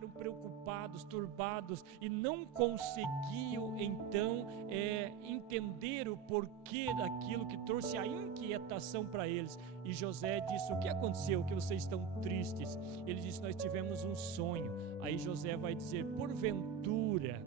ficaram preocupados, turbados e não conseguiam então entender o porquê daquilo que trouxe a inquietação para eles. E José disse: o que aconteceu que vocês estão tristes? Ele disse: nós tivemos um sonho. Aí José vai dizer: porventura,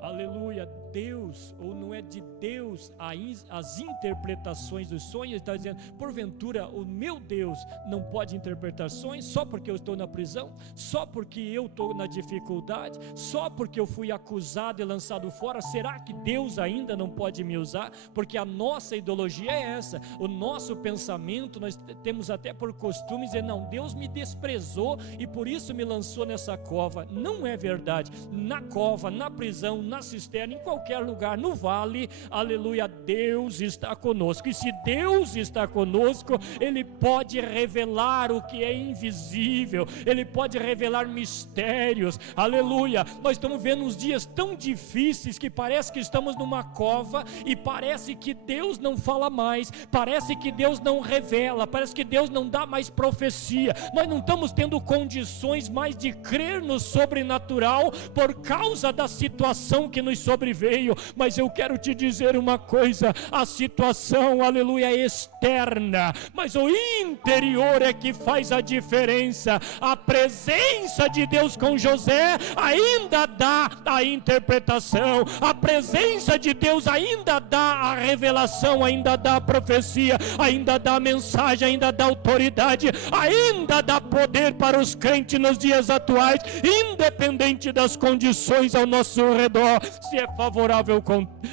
aleluia, Deus, ou não é de Deus as interpretações dos sonhos? Ele está dizendo: porventura o meu Deus não pode interpretar sonhos só porque eu estou na prisão, só porque eu estou na dificuldade, só porque eu fui acusado e lançado fora? Será que Deus ainda não pode me usar? Porque a nossa ideologia é essa, o nosso pensamento, nós temos até por costume dizer: não, Deus me desprezou e por isso me lançou nessa cova. Não é verdade. Na cova, na prisão, na cisterna, em qualquer lugar, no vale, aleluia, Deus está conosco. E se Deus está conosco, Ele pode revelar o que é invisível, Ele pode revelar mistérios, aleluia. Nós estamos vendo uns dias tão difíceis que parece que estamos numa cova e parece que Deus não fala mais, parece que Deus não revela, parece que Deus não dá mais profecia. Nós não estamos tendo condições mais de crer no sobrenatural por causa da situação que nos sobreveio. Mas eu quero te dizer uma coisa: a situação, aleluia, é externa, mas o interior é que faz a diferença. A presença de Deus com José ainda dá a interpretação, a presença de Deus ainda dá a revelação, ainda dá a profecia, ainda dá a mensagem, ainda dá autoridade, ainda dá poder para os crentes nos dias atuais, independente das condições ao nosso redor, se é favorável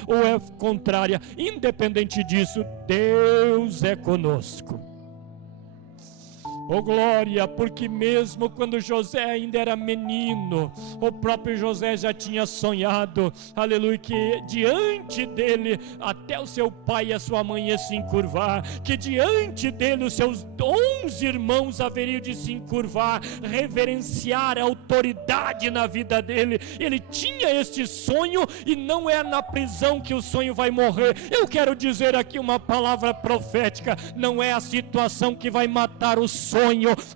ou é contrária. Independente disso, Deus é conosco. Oh glória, porque mesmo quando José ainda era menino, o próprio José já tinha sonhado, aleluia, que diante dele até o seu pai e a sua mãe iam se encurvar, que diante dele os seus 11 irmãos haveriam de se encurvar, reverenciar a autoridade na vida dele. Ele tinha este sonho, e não é na prisão que o sonho vai morrer. Eu quero dizer aqui uma palavra profética: não é a situação que vai matar o sonho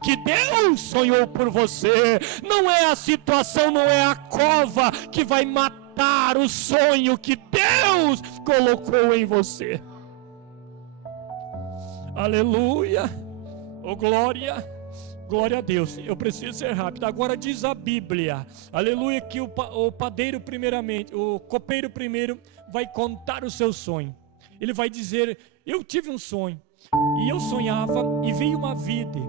que Deus sonhou por você, não é a situação, não é a cova que vai matar o sonho que Deus colocou em você. Aleluia, oh glória, glória a Deus. Eu preciso ser rápido. Agora diz a Bíblia, aleluia, que o padeiro primeiramente, o copeiro primeiro vai contar o seu sonho. Ele vai dizer: eu tive um sonho, e eu sonhava, e veio uma vide,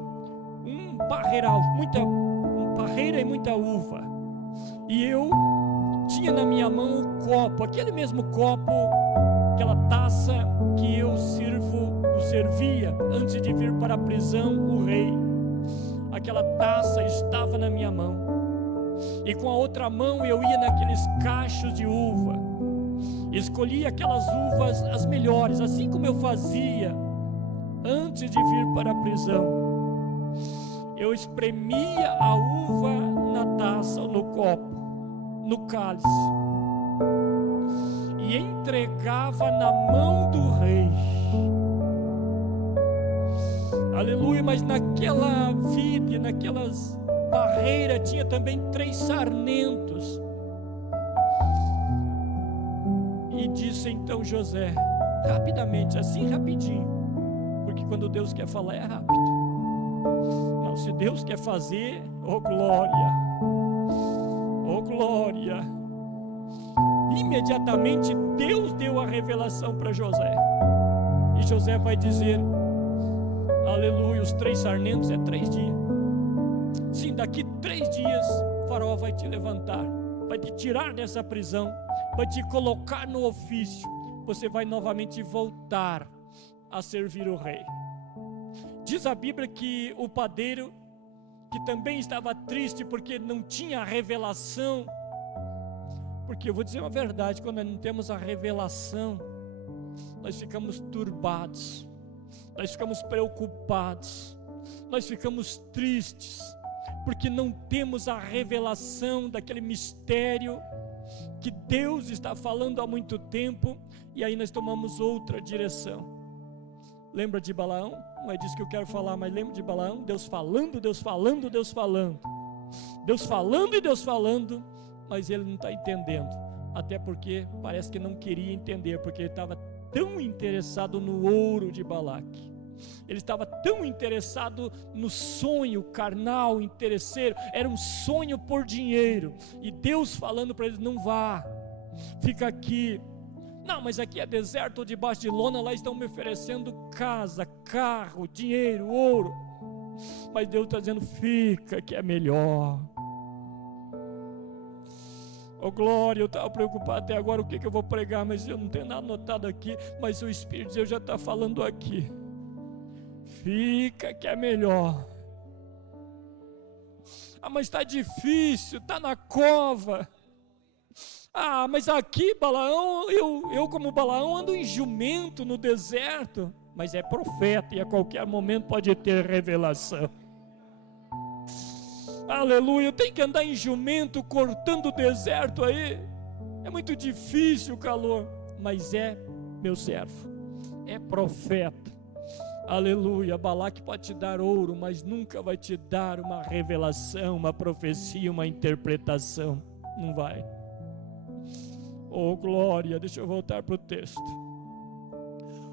um parreiral, um parreira e muita uva, e eu tinha na minha mão o copo, aquele mesmo copo, aquela taça que eu servia antes de vir para a prisão o rei. Aquela taça estava na minha mão, e com a outra mão eu ia naqueles cachos de uva, escolhia aquelas uvas as melhores, assim como eu fazia antes de vir para a prisão. Eu espremia a uva na taça, no copo, no cálice, e entregava na mão do rei. Aleluia. Mas naquela vide, naquelas barreiras, tinha também 3 sarmentos. E disse então José, rapidamente, assim rapidinho, porque quando Deus quer falar é rápido. Não, se Deus quer fazer, oh glória, oh glória. Imediatamente Deus deu a revelação para José, e José vai dizer, aleluia, os 3 sarmentos é 3 dias. Sim, daqui 3 dias o faraó vai te levantar, vai te tirar dessa prisão, vai te colocar no ofício, você vai novamente voltar a servir o rei. Diz a Bíblia que o padeiro, que também estava triste porque não tinha a revelação, porque eu vou dizer uma verdade, quando nós não temos a revelação, nós ficamos turbados, nós ficamos preocupados, nós ficamos tristes, porque não temos a revelação daquele mistério que Deus está falando há muito tempo, e aí nós tomamos outra direção. Lembra de Balaão? Não é disso que eu quero falar, mas lembra de Balaão? Deus falando, Deus falando, Deus falando. Deus falando e Deus falando, mas ele não está entendendo. Até porque parece que não queria entender, porque ele estava tão interessado no ouro de Balaque. Ele estava tão interessado no sonho carnal, interesseiro. Era um sonho por dinheiro. E Deus falando para ele: não vá, fica aqui. Não, mas aqui é deserto, debaixo de lona. Lá estão me oferecendo casa, carro, dinheiro, ouro. Mas Deus está dizendo: fica, que é melhor. Oh glória, eu estava preocupado até agora o que eu vou pregar, mas eu não tenho nada anotado aqui, mas o Espírito de Deus já está falando aqui. Fica, que é melhor. Ah, mas está difícil, está na cova. Ah, mas aqui Balaão, eu como Balaão ando em jumento no deserto. Mas é profeta e a qualquer momento pode ter revelação. Aleluia, tem que andar em jumento cortando o deserto aí. É muito difícil o calor, mas é meu servo, é profeta. Aleluia. Balaque pode te dar ouro, mas nunca vai te dar uma revelação, uma profecia, uma interpretação. Não vai. Oh glória, deixa eu voltar para o texto.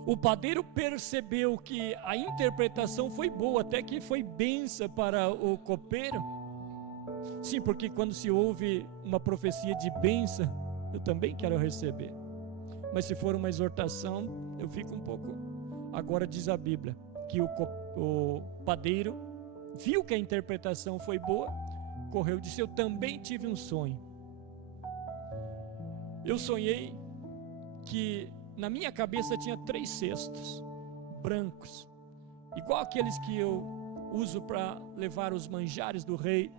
O padeiro percebeu que a interpretação foi boa, até que foi bênção para o copeiro. Sim, porque quando se ouve uma profecia de bênção, eu também quero receber. Mas se for uma exortação, eu fico um pouco. Agora diz a Bíblia que o padeiro viu que a interpretação foi boa, correu e disse: eu também tive um sonho. Eu sonhei que na minha cabeça tinha 3 cestos brancos, igual aqueles que eu uso para levar os manjares do rei.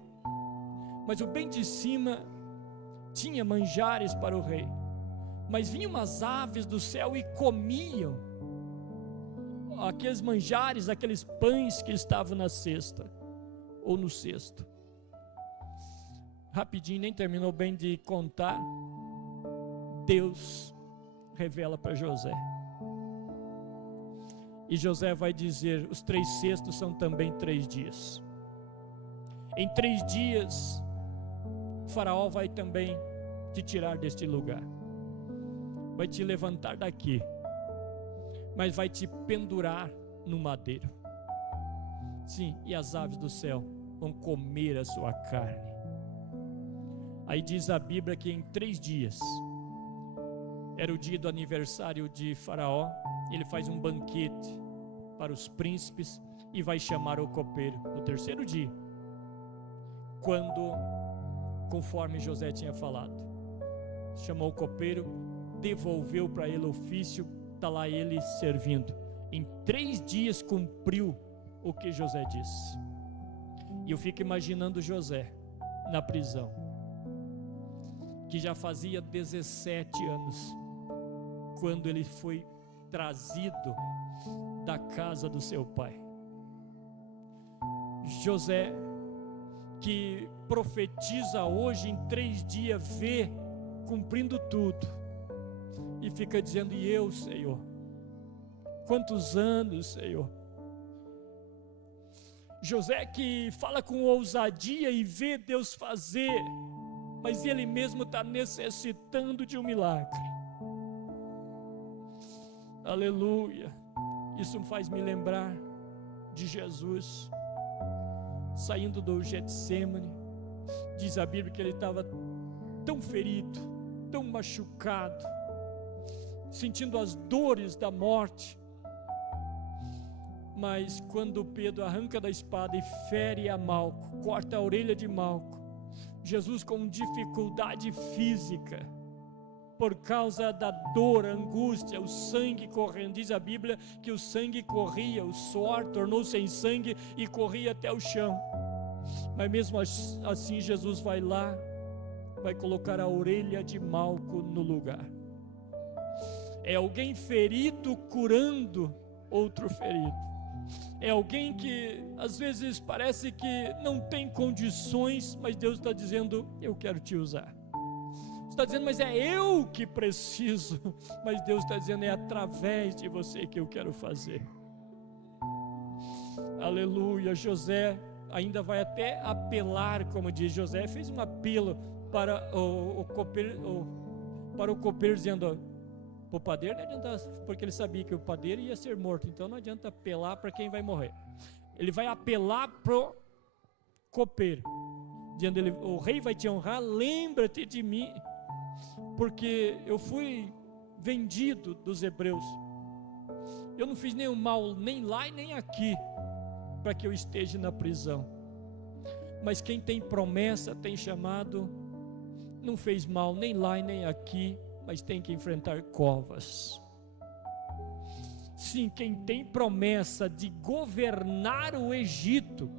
Mas o bem de cima tinha manjares para o rei, mas vinham umas aves do céu e comiam aqueles manjares, aqueles pães que estavam na cesta, ou no cesto. Rapidinho, nem terminou bem de contar, Deus revela para José. E José vai dizer: os 3 cestos são também 3 dias. Em 3 dias, Faraó vai também te tirar deste lugar, vai te levantar daqui, mas vai te pendurar no madeiro. Sim, e as aves do céu vão comer a sua carne. Aí diz a Bíblia que em 3 dias, era o dia do aniversário de Faraó, ele faz um banquete para os príncipes e vai chamar o copeiro no 3º dia, quando, conforme José tinha falado, chamou o copeiro, devolveu para ele o ofício, está lá ele servindo. Em 3 dias cumpriu o que José disse. E eu fico imaginando José na prisão, que já fazia 17 anos, quando ele foi trazido da casa do seu pai. José, que profetiza hoje, em 3 dias vê cumprindo tudo, e fica dizendo: e eu, Senhor, quantos anos, Senhor? José, que fala com ousadia e vê Deus fazer, mas ele mesmo está necessitando de um milagre. Aleluia. Isso faz me lembrar de Jesus saindo do Getsemane. Diz a Bíblia que ele estava tão ferido, tão machucado, sentindo as dores da morte. Mas quando Pedro arranca da espada e fere a Malco, corta a orelha de Malco, Jesus, com dificuldade física, por causa da dor, angústia, o sangue correndo, diz a Bíblia que o sangue corria, o suor tornou-se em sangue e corria até o chão. Mas mesmo assim Jesus vai lá, vai colocar a orelha de Malco no lugar. É alguém ferido curando outro ferido. É alguém que às vezes parece que não tem condições, mas Deus está dizendo: eu quero te usar. Você está dizendo: mas é eu que preciso. Mas Deus está dizendo: é através de você que eu quero fazer. Aleluia. José ainda vai até apelar, como diz José, fez um apelo para o copeiro, dizendo: o padeiro não adianta, porque ele sabia que o padeiro ia ser morto, então não adianta apelar para quem vai morrer. Ele vai apelar pro copeiro, dizendo: o rei vai te honrar, lembra-te de mim, porque eu fui vendido dos hebreus, eu não fiz nenhum mal nem lá e nem aqui, para que eu esteja na prisão. Mas quem tem promessa, tem chamado, não fez mal nem lá e nem aqui, mas tem que enfrentar covas. Sim, quem tem promessa de governar o Egito,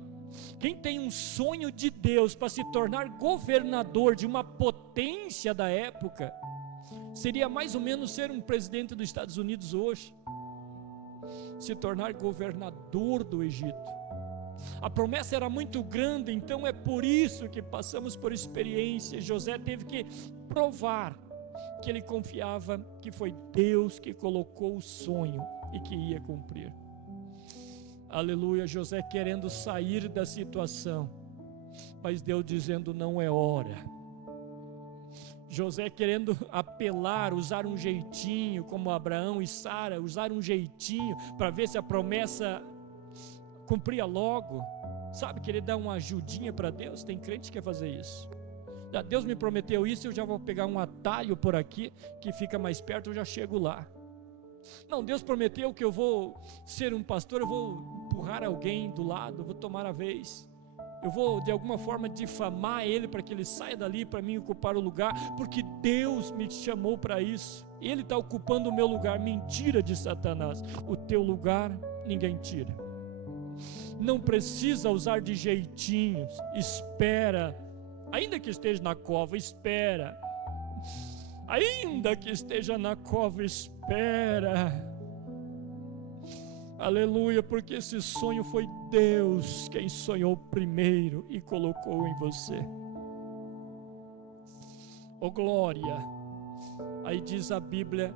quem tem um sonho de Deus para se tornar governador de uma potência da época, seria mais ou menos ser um presidente dos Estados Unidos hoje, se tornar governador do Egito. A promessa era muito grande, então é por isso que passamos por experiência. José teve que provar que ele confiava que foi Deus que colocou o sonho e que ia cumprir. Aleluia. José querendo sair da situação, mas Deus dizendo: não é hora. José querendo apelar, usar um jeitinho, como Abraão e Sara, usar um jeitinho para ver se a promessa cumpria logo, sabe, querer dar uma ajudinha para Deus. Tem crente que quer fazer isso. Deus me prometeu isso, eu já vou pegar um atalho por aqui, que fica mais perto, eu já chego lá. Não, Deus prometeu que eu vou ser um pastor, eu vou empurrar alguém do lado, vou tomar a vez, eu vou de alguma forma difamar ele para que ele saia dali para mim ocupar o lugar, porque Deus me chamou para isso, ele está ocupando o meu lugar. Mentira de Satanás, o teu lugar ninguém tira. Não precisa usar de jeitinhos, espera, ainda que esteja na cova, espera, ainda que esteja na cova, espera, aleluia, porque esse sonho foi Deus quem sonhou primeiro e colocou em você. Oh glória! Aí diz a Bíblia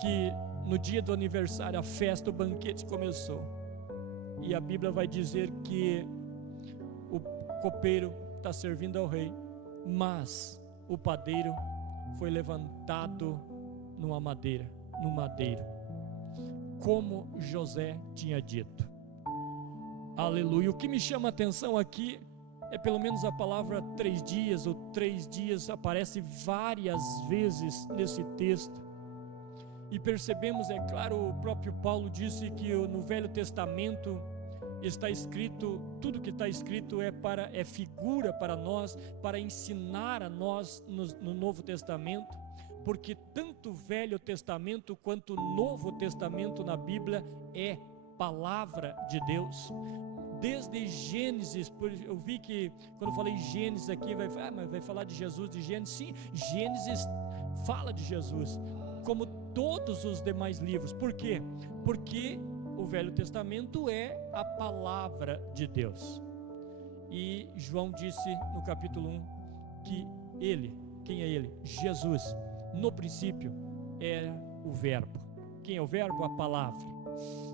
que no dia do aniversário, a festa, o banquete começou, e a Bíblia vai dizer que o copeiro está servindo ao rei, mas o padeiro foi levantado no madeiro, como José tinha dito. Aleluia. O que me chama a atenção aqui é pelo menos a palavra 3 dias, ou 3 dias, aparece várias vezes nesse texto. E percebemos, é claro, o próprio Paulo disse que no Velho Testamento está escrito, tudo que está escrito é figura para nós, para ensinar a nós no Novo Testamento, porque tanto o Velho Testamento quanto o Novo Testamento na Bíblia é palavra de Deus. Desde Gênesis, eu vi que quando eu falei Gênesis aqui, mas vai falar de Jesus, de Gênesis. Sim, Gênesis fala de Jesus, como todos os demais livros. Por quê? Porque o Velho Testamento é a palavra de Deus. E João disse no capítulo 1 que ele, quem é ele? Jesus, no princípio era o verbo. Quem é o verbo? A palavra.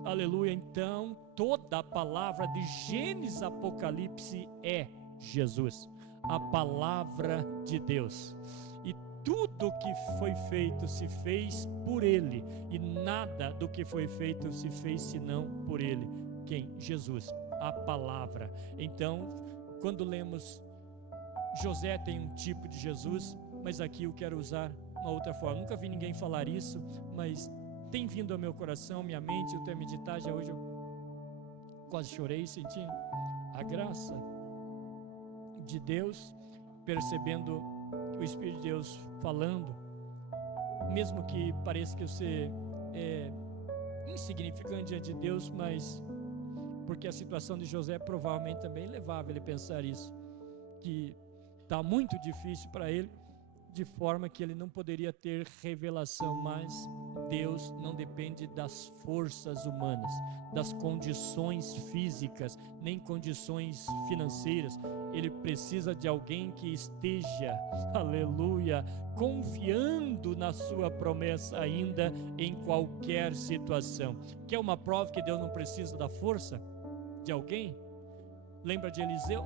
Aleluia. Então toda a palavra de Gênesis a Apocalipse é Jesus, a palavra de Deus. E tudo que foi feito se fez por ele, e nada do que foi feito se fez senão por ele. Quem? Jesus, a palavra. Então, quando lemos José tem um tipo de Jesus, mas aqui eu quero usar uma outra forma. Nunca vi ninguém falar isso, mas tem vindo ao meu coração, minha mente, eu tenho meditado. Já hoje eu quase chorei sentindo a graça de Deus, percebendo o Espírito de Deus falando, mesmo que pareça que eu ser insignificante diante de Deus, mas porque a situação de José provavelmente também levava ele a pensar isso, que está muito difícil para ele, de forma que ele não poderia ter revelação. Mas Deus não depende das forças humanas, das condições físicas, nem condições financeiras. Ele precisa de alguém que esteja, aleluia, confiando na sua promessa ainda em qualquer situação. Quer uma prova que Deus não precisa da força de alguém? Lembra de Eliseu?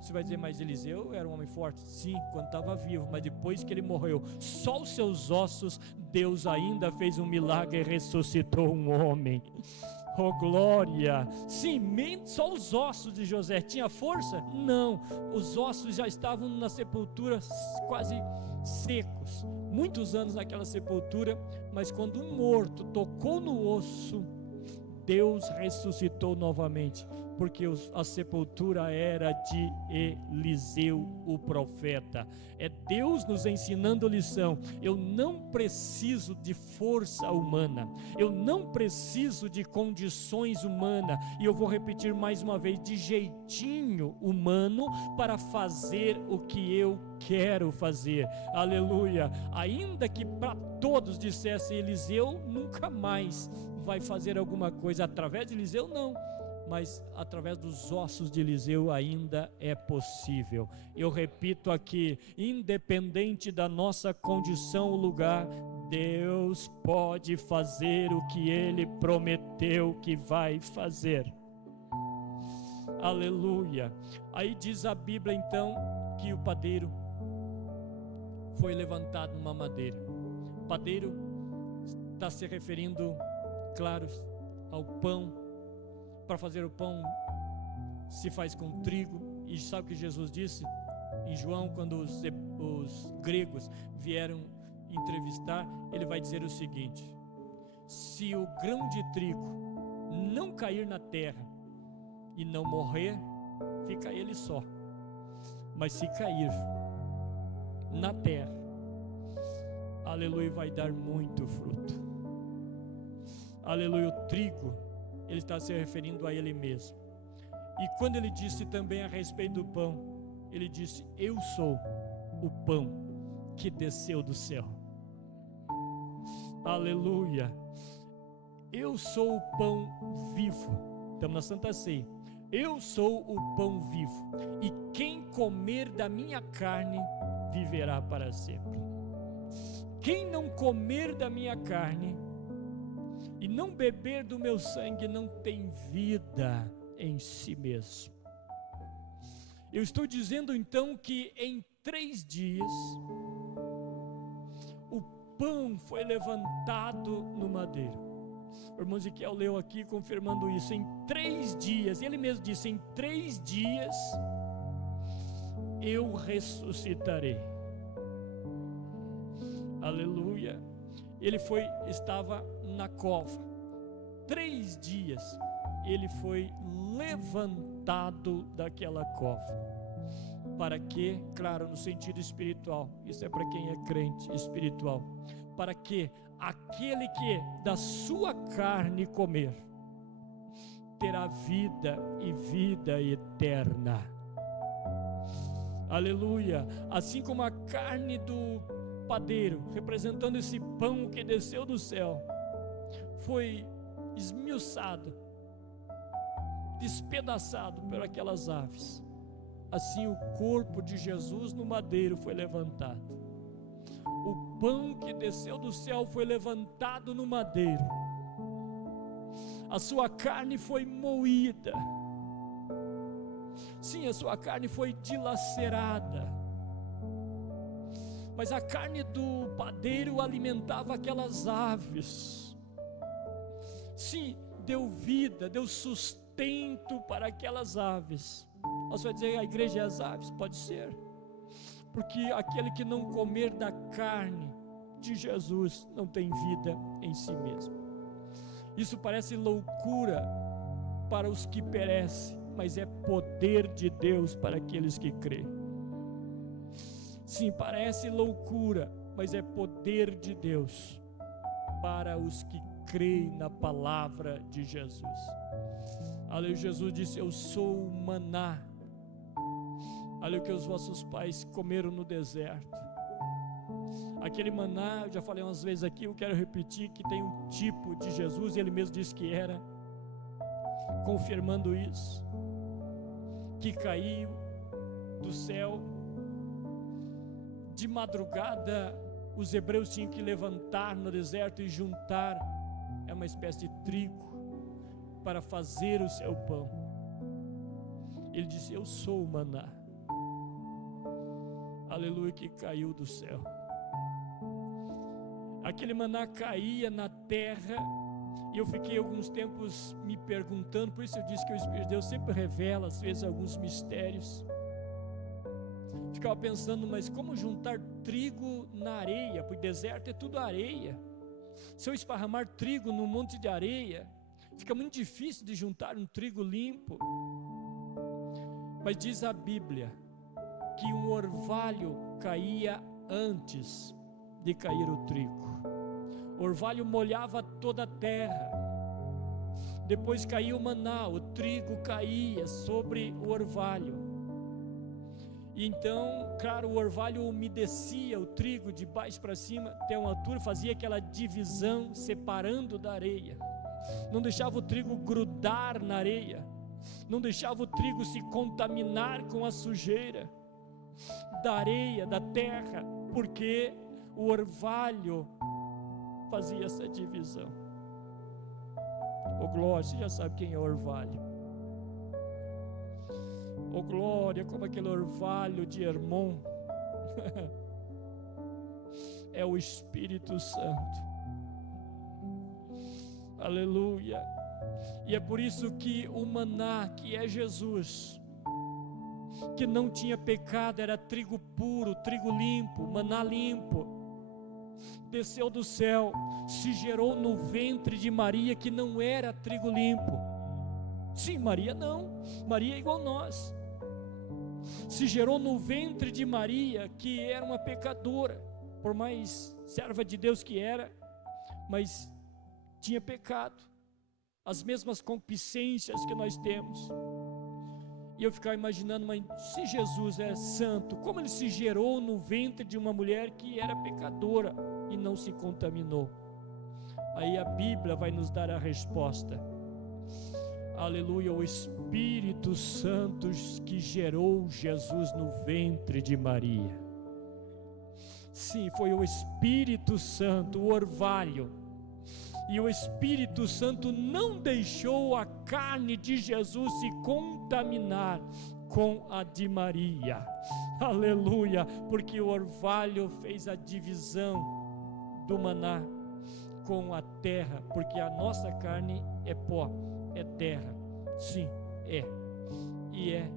Você vai dizer, mas Eliseu era um homem forte? Sim, quando estava vivo, mas depois que ele morreu, só os seus ossos, Deus ainda fez um milagre e ressuscitou um homem. Oh glória! Sim, só os ossos de José tinha força? Não, os ossos já estavam na sepultura quase secos, muitos anos naquela sepultura, mas quando um morto tocou no osso, Deus ressuscitou novamente, porque a sepultura era de Eliseu, o profeta. É Deus nos ensinando lição. Eu não preciso de força humana, eu não preciso de condições humanas, e eu vou repetir mais uma vez, de jeitinho humano, para fazer o que eu quero fazer. Aleluia. Ainda que para todos dissesse, Eliseu nunca mais vai fazer alguma coisa através de Eliseu, não, mas através dos ossos de Eliseu ainda é possível. Eu repito aqui, independente da nossa condição ou lugar, Deus pode fazer o que Ele prometeu que vai fazer. Aleluia. Aí diz a Bíblia então que o padeiro foi levantado numa madeira. Padeiro está se referindo, claro, ao pão. Para fazer o pão se faz com trigo. E sabe o que Jesus disse em João, quando os gregos vieram entrevistar? Ele vai dizer o seguinte: se o grão de trigo não cair na terra e não morrer, fica ele só, mas se cair na terra, aleluia, vai dar muito fruto. Aleluia. O trigo, ele está se referindo a ele mesmo. E quando ele disse também a respeito do pão, ele disse: eu sou o pão que desceu do céu. Aleluia. Eu sou o pão vivo. Estamos na Santa Ceia. Eu sou o pão vivo, e quem comer da minha carne viverá para sempre. Quem não comer da minha carne e não beber do meu sangue não tem vida em si mesmo. Eu estou dizendo então que em 3 dias o pão foi levantado no madeiro. O irmão Ezequiel leu aqui confirmando isso. Em 3 dias, ele mesmo disse: em 3 dias eu ressuscitarei. Aleluia. Ele estava na cova. 3 dias ele foi levantado daquela cova. Para que, claro, no sentido espiritual, isso é para quem é crente espiritual, para que aquele que da sua carne comer terá vida e vida eterna. Aleluia. Assim como a carne do padeiro, representando esse pão que desceu do céu, foi esmiuçado, despedaçado por aquelas aves, assim o corpo de Jesus no madeiro foi levantado. O pão que desceu do céu foi levantado no madeiro. A sua carne foi moída. Sim, a sua carne foi dilacerada. Mas a carne do padeiro alimentava aquelas aves. Sim, deu vida, deu sustento para aquelas aves. Você vai dizer: a igreja é as aves? Pode ser, porque aquele que não comer da carne de Jesus não tem vida em si mesmo. Isso parece loucura para os que perecem, mas é poder de Deus para aqueles que creem. Sim, parece loucura, mas é poder de Deus para os que creem na palavra de Jesus. Aleluia. Jesus disse: eu sou o maná. Olha o que os vossos pais comeram no deserto. Aquele maná, eu já falei umas vezes aqui, eu quero repetir que tem um tipo de Jesus, e ele mesmo disse que era, confirmando isso, que caiu do céu. De madrugada, os hebreus tinham que levantar no deserto e juntar, é uma espécie de trigo, para fazer o seu pão. Ele disse: eu sou o maná, aleluia, que caiu do céu. Aquele maná caía na terra, e eu fiquei alguns tempos me perguntando. Por isso eu disse que o Espírito de Deus sempre revela às vezes alguns mistérios. Ficava pensando, mas como juntar trigo na areia? Porque deserto é tudo areia. Se eu esparramar trigo num monte de areia, fica muito difícil de juntar um trigo limpo. Mas diz a Bíblia que um orvalho caía antes de cair o trigo. O orvalho molhava toda a terra. Depois caía o maná, o trigo caía sobre o orvalho. E então, claro, o orvalho umedecia o trigo de baixo para cima, até uma altura, fazia aquela divisão, separando da areia. Não deixava o trigo grudar na areia, não deixava o trigo se contaminar com a sujeira da areia, da terra, porque o orvalho fazia essa divisão. Ô glória, você já sabe quem é o orvalho. Ô glória, como aquele orvalho de Hermon. É o Espírito Santo. Aleluia. E é por isso que o maná, que é Jesus, que não tinha pecado, era trigo puro, trigo limpo, maná limpo, desceu do céu, se gerou no ventre de Maria, que não era trigo limpo. Sim, Maria não, Maria é igual nós. Se gerou no ventre de Maria, que era uma pecadora, por mais serva de Deus que era, mas tinha pecado, as mesmas concupiscências que nós temos. E eu ficava imaginando, mas se Jesus é santo, como ele se gerou no ventre de uma mulher que era pecadora e não se contaminou? Aí a Bíblia vai nos dar a resposta. Aleluia, o Espírito Santo que gerou Jesus no ventre de Maria. Sim, foi o Espírito Santo, o orvalho. E o Espírito Santo não deixou a carne de Jesus se contaminar com a de Maria. Aleluia, porque o orvalho fez a divisão do maná com a terra, porque a nossa carne é pó, é terra. Sim, é. E é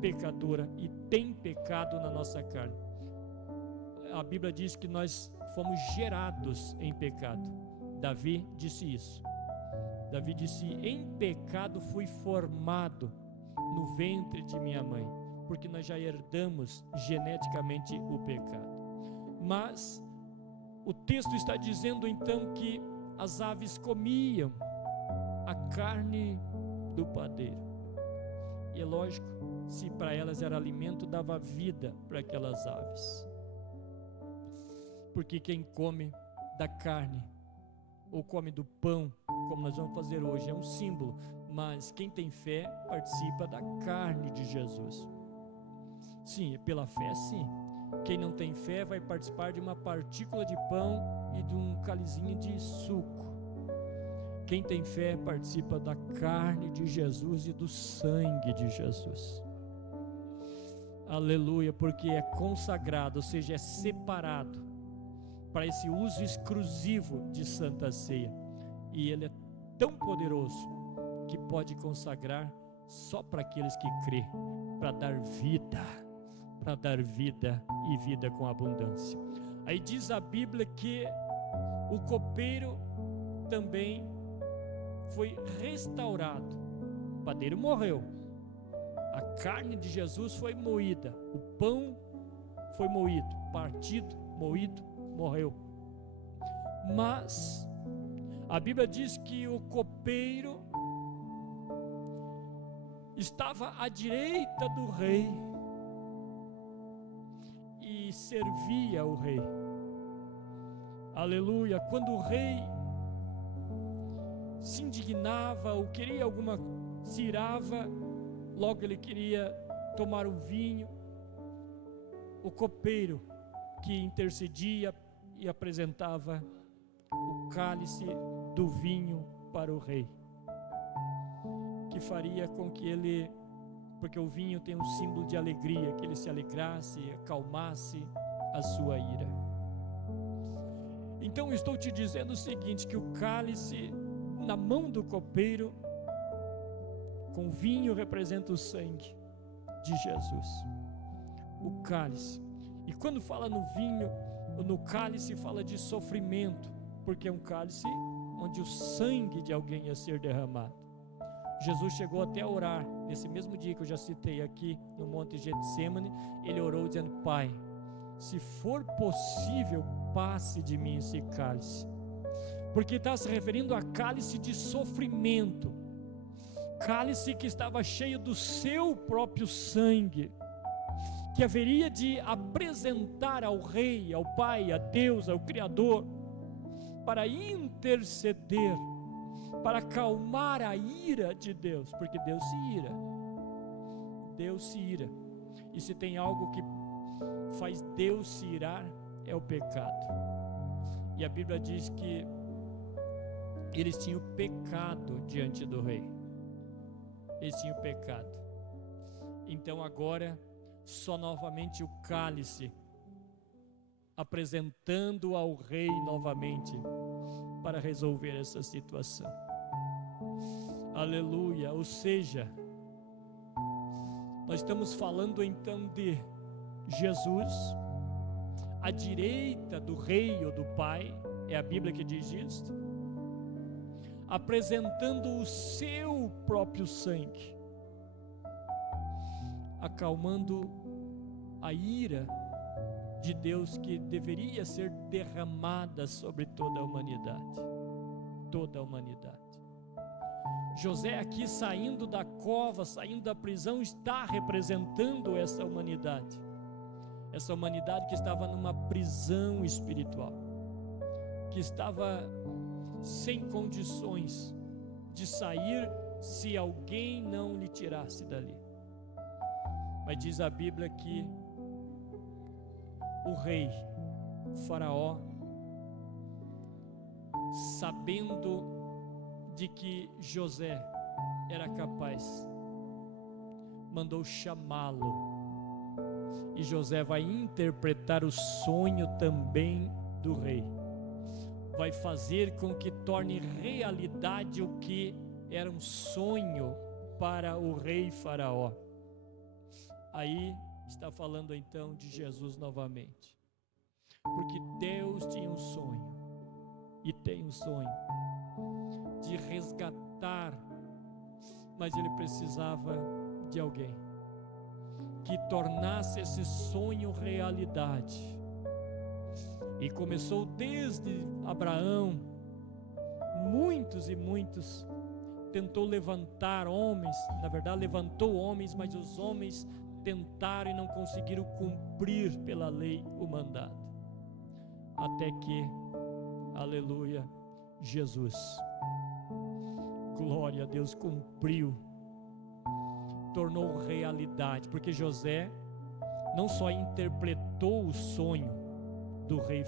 pecadora e tem pecado na nossa carne. A Bíblia diz que nós fomos gerados em pecado. Davi disse isso. Davi disse: em pecado fui formado no ventre de minha mãe, porque nós já herdamos geneticamente o pecado. Mas o texto está dizendo então que as aves comiam a carne do padeiro. E é lógico, se para elas era alimento, dava vida para aquelas aves. Porque quem come da carne ou come do pão, como nós vamos fazer hoje, é um símbolo, mas quem tem fé participa da carne de Jesus. Sim, pela fé sim. Quem não tem fé vai participar de uma partícula de pão e de um cálicezinho de suco. Quem tem fé participa da carne de Jesus e do sangue de Jesus. Aleluia, porque é consagrado, ou seja, é separado para esse uso exclusivo de Santa Ceia. E ele é tão poderoso que pode consagrar só para aqueles que crê, para dar vida e vida com abundância. Aí diz a Bíblia que o copeiro também foi restaurado. O padeiro morreu, a carne de Jesus foi moída, o pão foi moído, partido, moído, morreu. Mas a Bíblia diz que o copeiro estava à direita do rei e servia o rei. Aleluia. Quando o rei se indignava ou queria alguma, se irava, logo ele queria tomar o vinho, o copeiro que intercedia e apresentava o cálice do vinho para o rei, que faria com que ele porque o vinho tem um símbolo de alegria, que ele se alegrasse, acalmasse a sua ira. Então eu estou te dizendo o seguinte, que o cálice na mão do copeiro com vinho representa o sangue de Jesus. O cálice. E quando fala no vinho, no cálice, fala de sofrimento, porque é um cálice onde o sangue de alguém ia ser derramado. Jesus chegou até a orar, nesse mesmo dia que eu já citei aqui, no Monte Getsemane, ele orou dizendo: Pai, se for possível, passe de mim esse cálice, porque está se referindo a cálice de sofrimento, cálice que estava cheio do seu próprio sangue, que haveria de apresentar ao Rei, ao Pai, a Deus, ao Criador, para interceder, para acalmar a ira de Deus, porque Deus se ira, e se tem algo que faz Deus se irar, é o pecado. E a Bíblia diz que eles tinham pecado diante do Rei, eles tinham pecado. Então agora só novamente o cálice, apresentando ao Rei novamente para resolver essa situação. Aleluia. Ou seja, nós estamos falando então de Jesus à direita do Rei ou do Pai, é a Bíblia que diz isso, apresentando o seu próprio sangue, acalmando a ira de Deus que deveria ser derramada sobre toda a humanidade. Toda a humanidade. José aqui, saindo da cova, saindo da prisão, está representando essa humanidade que estava numa prisão espiritual, que estava sem condições de sair se alguém não lhe tirasse dali. Mas diz a Bíblia que o rei, Faraó, sabendo de que José era capaz, mandou chamá-lo, e José vai interpretar o sonho também do rei, vai fazer com que torne realidade o que era um sonho para o rei Faraó. Aí está falando então de Jesus novamente, porque Deus tinha um sonho, e tem um sonho de resgatar, mas ele precisava de alguém que tornasse esse sonho realidade. E começou desde Abraão, muitos e muitos, tentou levantar homens, na verdade levantou homens, mas os homens tentaram e não conseguiram cumprir pela lei o mandato, até que, aleluia, Jesus, glória a Deus, cumpriu, tornou realidade, porque José não só interpretou o sonho do rei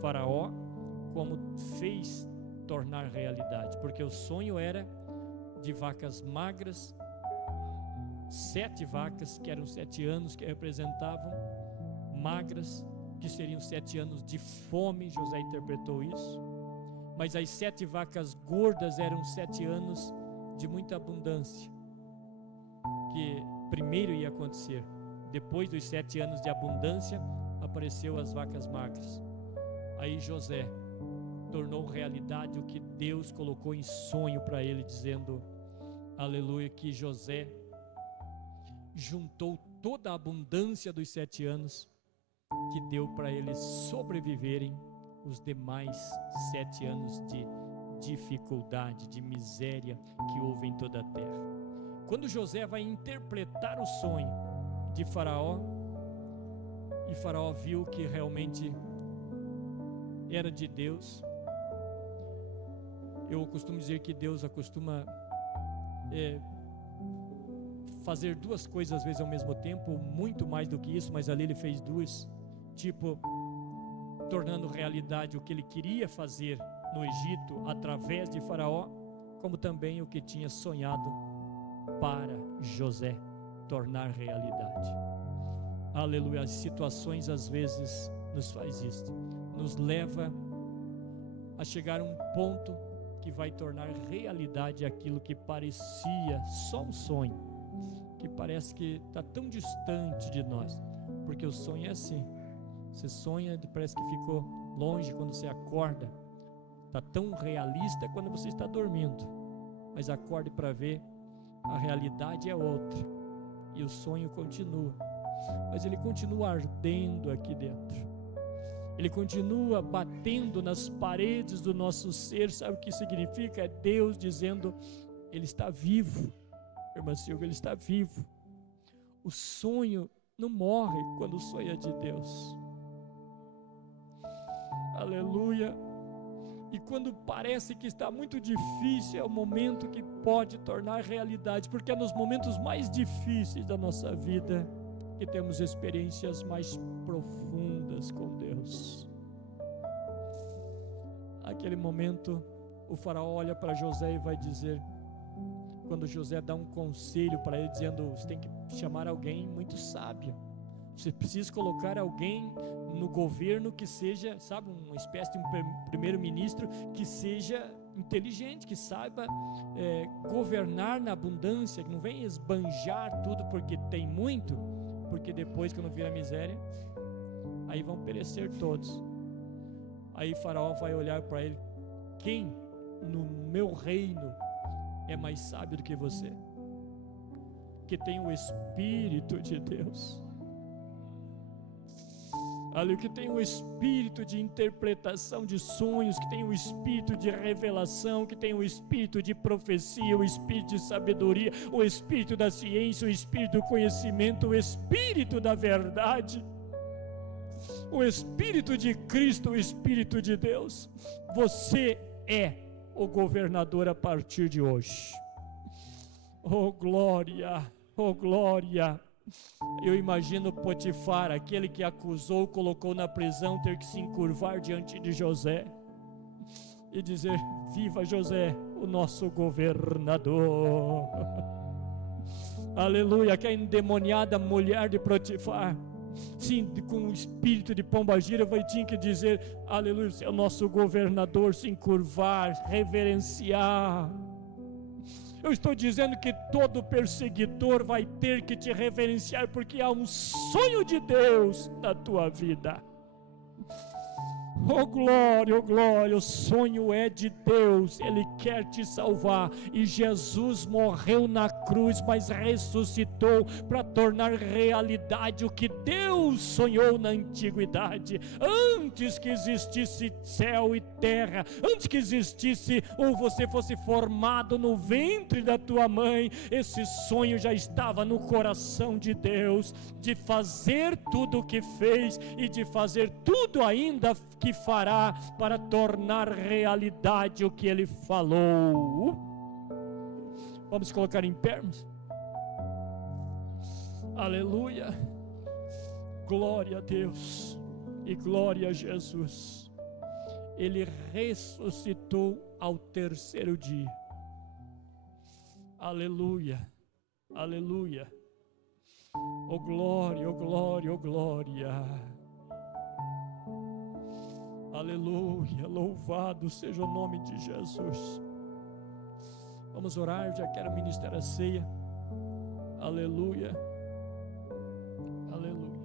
Faraó, como fez tornar realidade, porque o sonho era de vacas magras, 7 vacas, que eram 7 anos, que representavam magras, que seriam 7 anos de fome. José interpretou isso. Mas as 7 vacas gordas eram 7 anos de muita abundância, que primeiro ia acontecer. Depois dos 7 anos de abundância, apareceu as vacas magras. Aí José tornou realidade o que Deus colocou em sonho para ele, dizendo, aleluia, que José juntou toda a abundância dos 7 anos, que deu para eles sobreviverem os demais 7 anos de dificuldade, de miséria que houve em toda a terra. Quando José vai interpretar o sonho de Faraó, e Faraó viu que realmente era de Deus. Eu costumo dizer que Deus acostuma fazer 2 coisas às vezes ao mesmo tempo, muito mais do que isso, mas ali ele fez 2, tipo, tornando realidade o que ele queria fazer no Egito através de Faraó, como também o que tinha sonhado para José, tornar realidade. Aleluia. As situações às vezes nos faz isso, nos leva a chegar a um ponto que vai tornar realidade aquilo que parecia só um sonho, que parece que está tão distante de nós, porque o sonho é assim, você sonha e parece que ficou longe quando você acorda, está tão realista quando você está dormindo, mas acorde para ver, a realidade é outra, e o sonho continua, mas ele continua ardendo aqui dentro, ele continua batendo nas paredes do nosso ser. Sabe o que significa? É Deus dizendo, Ele está vivo, irmã Silvia, Ele está vivo. O sonho não morre quando o sonho é de Deus. Aleluia. E quando parece que está muito difícil, é o momento que pode tornar realidade, porque é nos momentos mais difíceis da nossa vida que temos experiências mais profundas com Deus. Aquele momento, o faraó olha para José e vai dizer, quando José dá um conselho para ele, dizendo, você tem que chamar alguém muito sábio, você precisa colocar alguém no governo que seja, sabe, uma espécie de um primeiro-ministro que seja inteligente, que saiba governar na abundância, que não venha esbanjar tudo porque tem muito, porque depois quando vir a miséria, aí vão perecer todos. Aí Faraó vai olhar para ele, quem no meu reino é mais sábio do que você? Que tem o Espírito de Deus, ali que tem o espírito de interpretação de sonhos, que tem o espírito de revelação, que tem o espírito de profecia, o espírito de sabedoria, o espírito da ciência, o espírito do conhecimento, o espírito da verdade, o espírito de Cristo, o espírito de Deus. Você é o governador a partir de hoje. Oh glória, oh glória. Eu imagino Potifar, aquele que acusou, colocou na prisão, ter que se encurvar diante de José e dizer, viva José, o nosso governador. Aleluia. Que a endemoniada mulher de Potifar, sim, com o espírito de pombagira, tinha que dizer, aleluia, é o nosso governador, se encurvar, reverenciar. Eu estou dizendo que todo perseguidor vai ter que te reverenciar, porque há um sonho de Deus na tua vida. Oh glória, o sonho é de Deus, Ele quer te salvar, e Jesus morreu na cruz, mas ressuscitou para tornar realidade o que Deus sonhou na antiguidade, antes que existisse céu e terra, antes que existisse, ou você fosse formado no ventre da tua mãe, esse sonho já estava no coração de Deus, de fazer tudo o que fez, e de fazer tudo ainda que fará para tornar realidade o que Ele falou. Vamos colocar em pé, irmãos? Aleluia, glória a Deus e glória a Jesus. Ele ressuscitou ao terceiro dia. Aleluia, aleluia. Oh glória, oh glória, oh glória. Aleluia, louvado seja o nome de Jesus. Vamos orar, já quero ministrar a ceia. Aleluia, aleluia.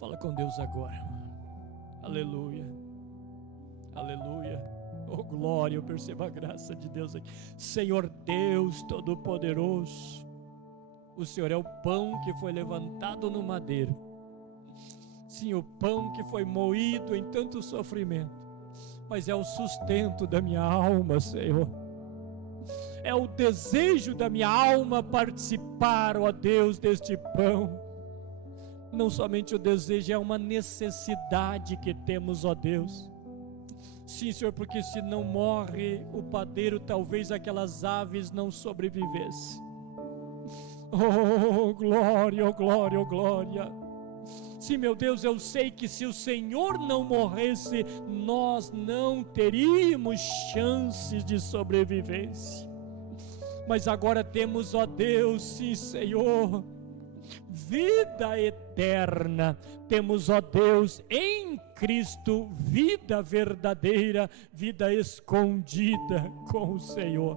Fala com Deus agora. Aleluia, aleluia. Oh glória, eu percebo a graça de Deus aqui. Senhor Deus Todo-Poderoso, o Senhor é o pão que foi levantado no madeiro. Sim, o pão que foi moído em tanto sofrimento, mas é o sustento da minha alma, Senhor. É o desejo da minha alma participar, ó Deus, deste pão. Não somente o desejo, é uma necessidade que temos, ó Deus. Sim, Senhor, porque se não morre o padeiro, talvez aquelas aves não sobrevivessem. Oh glória, oh glória, oh glória. Sim, meu Deus, eu sei que se o Senhor não morresse, nós não teríamos chances de sobrevivência. Mas agora temos, ó Deus, sim, Senhor, vida eterna. Temos, ó Deus, em Cristo, vida verdadeira, vida escondida com o Senhor.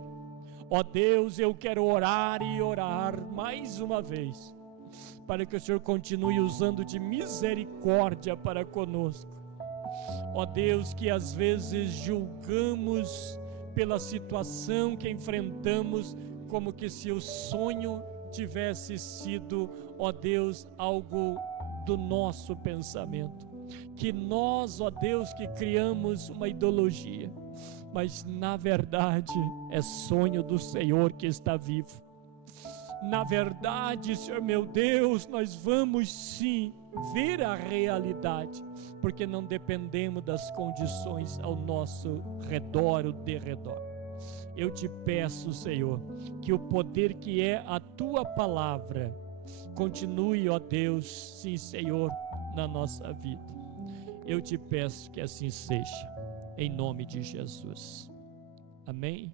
Ó Deus, eu quero orar e orar mais uma vez, para que o Senhor continue usando de misericórdia para conosco. Ó Deus, que às vezes julgamos pela situação que enfrentamos, como que se o sonho tivesse sido, ó Deus, algo do nosso pensamento, que nós, ó Deus, que criamos uma ideologia, mas na verdade é sonho do Senhor que está vivo. Na verdade, Senhor meu Deus, nós vamos sim ver a realidade, porque não dependemos das condições ao nosso redor ou derredor. Eu te peço, Senhor, que o poder que é a tua palavra continue, ó Deus, sim, Senhor, na nossa vida. Eu te peço que assim seja, em nome de Jesus. Amém?